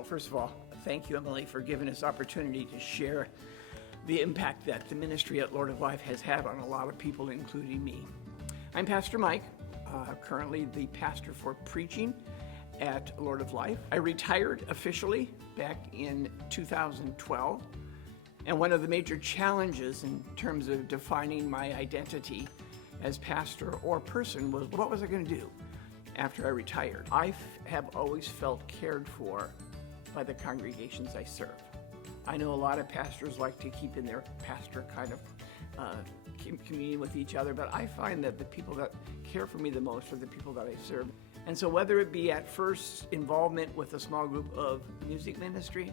Well, first of all, thank you, Emily, for giving us opportunity to share the impact that the ministry at Lord of Life has had on a lot of people, including me. I'm Pastor Mike, currently the pastor for preaching at Lord of Life. I retired officially back in 2012, and one of the major challenges in terms of defining my identity as pastor or person was, what was I going to do after I retired? I have always felt cared for by the congregations I serve. I know a lot of pastors like to keep in their pastor kind of communion with each other, but I find that the people that care for me the most are the people that I serve. And so whether it be at first involvement with a small group of music ministry,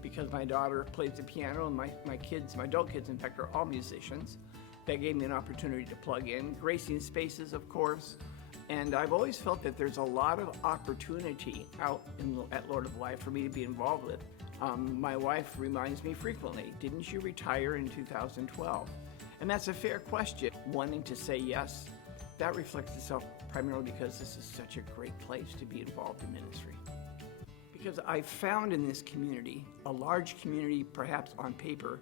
because my daughter plays the piano and my adult kids, in fact, are all musicians, that gave me an opportunity to plug in. Gracing spaces, of course. And I've always felt that there's a lot of opportunity out at Lord of Life for me to be involved with. My wife reminds me frequently, didn't you retire in 2012? And that's a fair question. Wanting to say yes, that reflects itself primarily because this is such a great place to be involved in ministry. Because I found in this community, a large community perhaps on paper,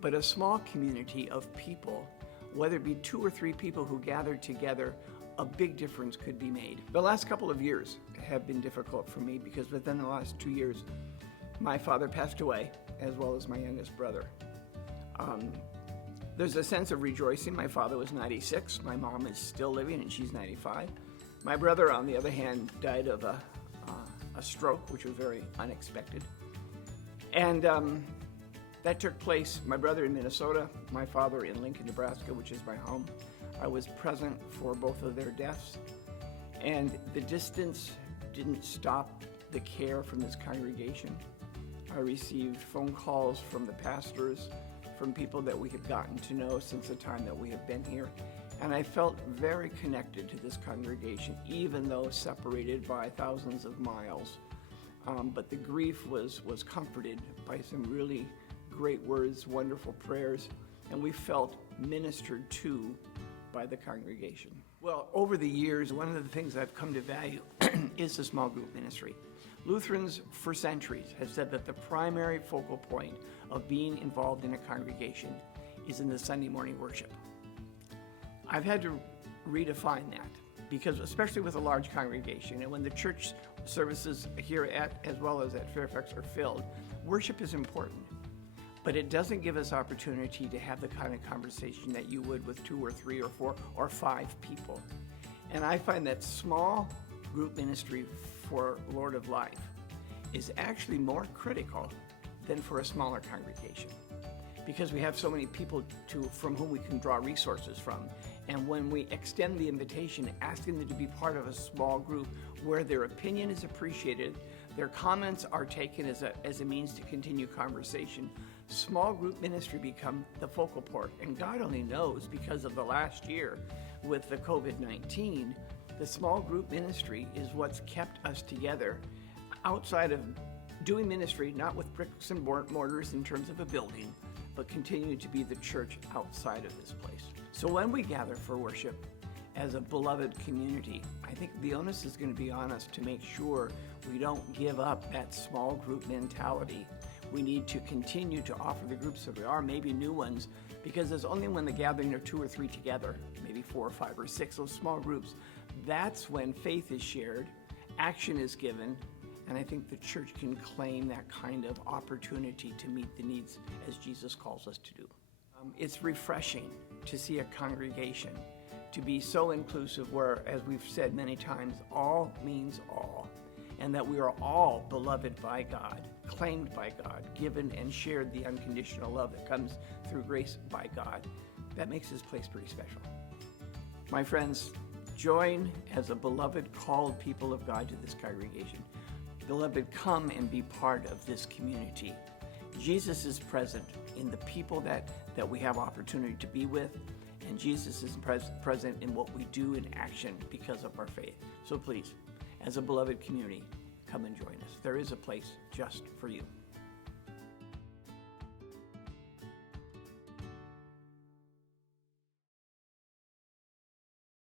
but a small community of people, whether it be 2 or 3 people who gathered together, a big difference could be made. The last couple of years have been difficult for me because within the last 2 years, my father passed away, as well as my youngest brother. There's a sense of rejoicing. My father was 96, my mom is still living and she's 95. My brother, on the other hand, died of a stroke, which was very unexpected. And that took place, my brother in Minnesota, my father in Lincoln, Nebraska, which is my home. I was present for both of their deaths. And the distance didn't stop the care from this congregation. I received phone calls from the pastors, from people that we have gotten to know since the time that we have been here. And I felt very connected to this congregation, even though separated by thousands of miles. But the grief was comforted by some really great words, wonderful prayers, and we felt ministered to by the congregation. Well, over the years, one of the things I've come to value is the small group ministry. Lutherans for centuries have said that the primary focal point of being involved in a congregation is in the Sunday morning worship. I've had to redefine that because, especially with a large congregation, and when the church services here as well as at Fairfax are filled, worship is important. But it doesn't give us opportunity to have the kind of conversation that you would with 2 or 3 or 4 or 5 people. And I find that small group ministry for Lord of Life is actually more critical than for a smaller congregation, because we have so many people from whom we can draw resources from. And when we extend the invitation, asking them to be part of a small group where their opinion is appreciated, their comments are taken as a means to continue conversation, small group ministry become the focal point. And God only knows, because of the last year with the COVID-19, the small group ministry is what's kept us together outside of doing ministry, not with bricks and mortars in terms of a building, but continue to be the church outside of this place. So when we gather for worship as a beloved community, I think the onus is going to be on us to make sure we don't give up that small group mentality. We need to continue to offer the groups that we are, maybe new ones, because it's only when the gathering of 2 or 3 together, maybe 4 or 5 or 6, those small groups, that's when faith is shared, action is given, and I think the church can claim that kind of opportunity to meet the needs as Jesus calls us to do. It's refreshing to see a congregation to be so inclusive where, as we've said many times, all means all, and that we are all beloved by God, claimed by God, given and shared the unconditional love that comes through grace by God. That makes this place pretty special. My friends, join as a beloved called people of God to this congregation. Beloved, come and be part of this community. Jesus is present in the people that we have opportunity to be with, and Jesus is present in what we do in action because of our faith. So please, as a beloved community, come and join us. There is a place just for you.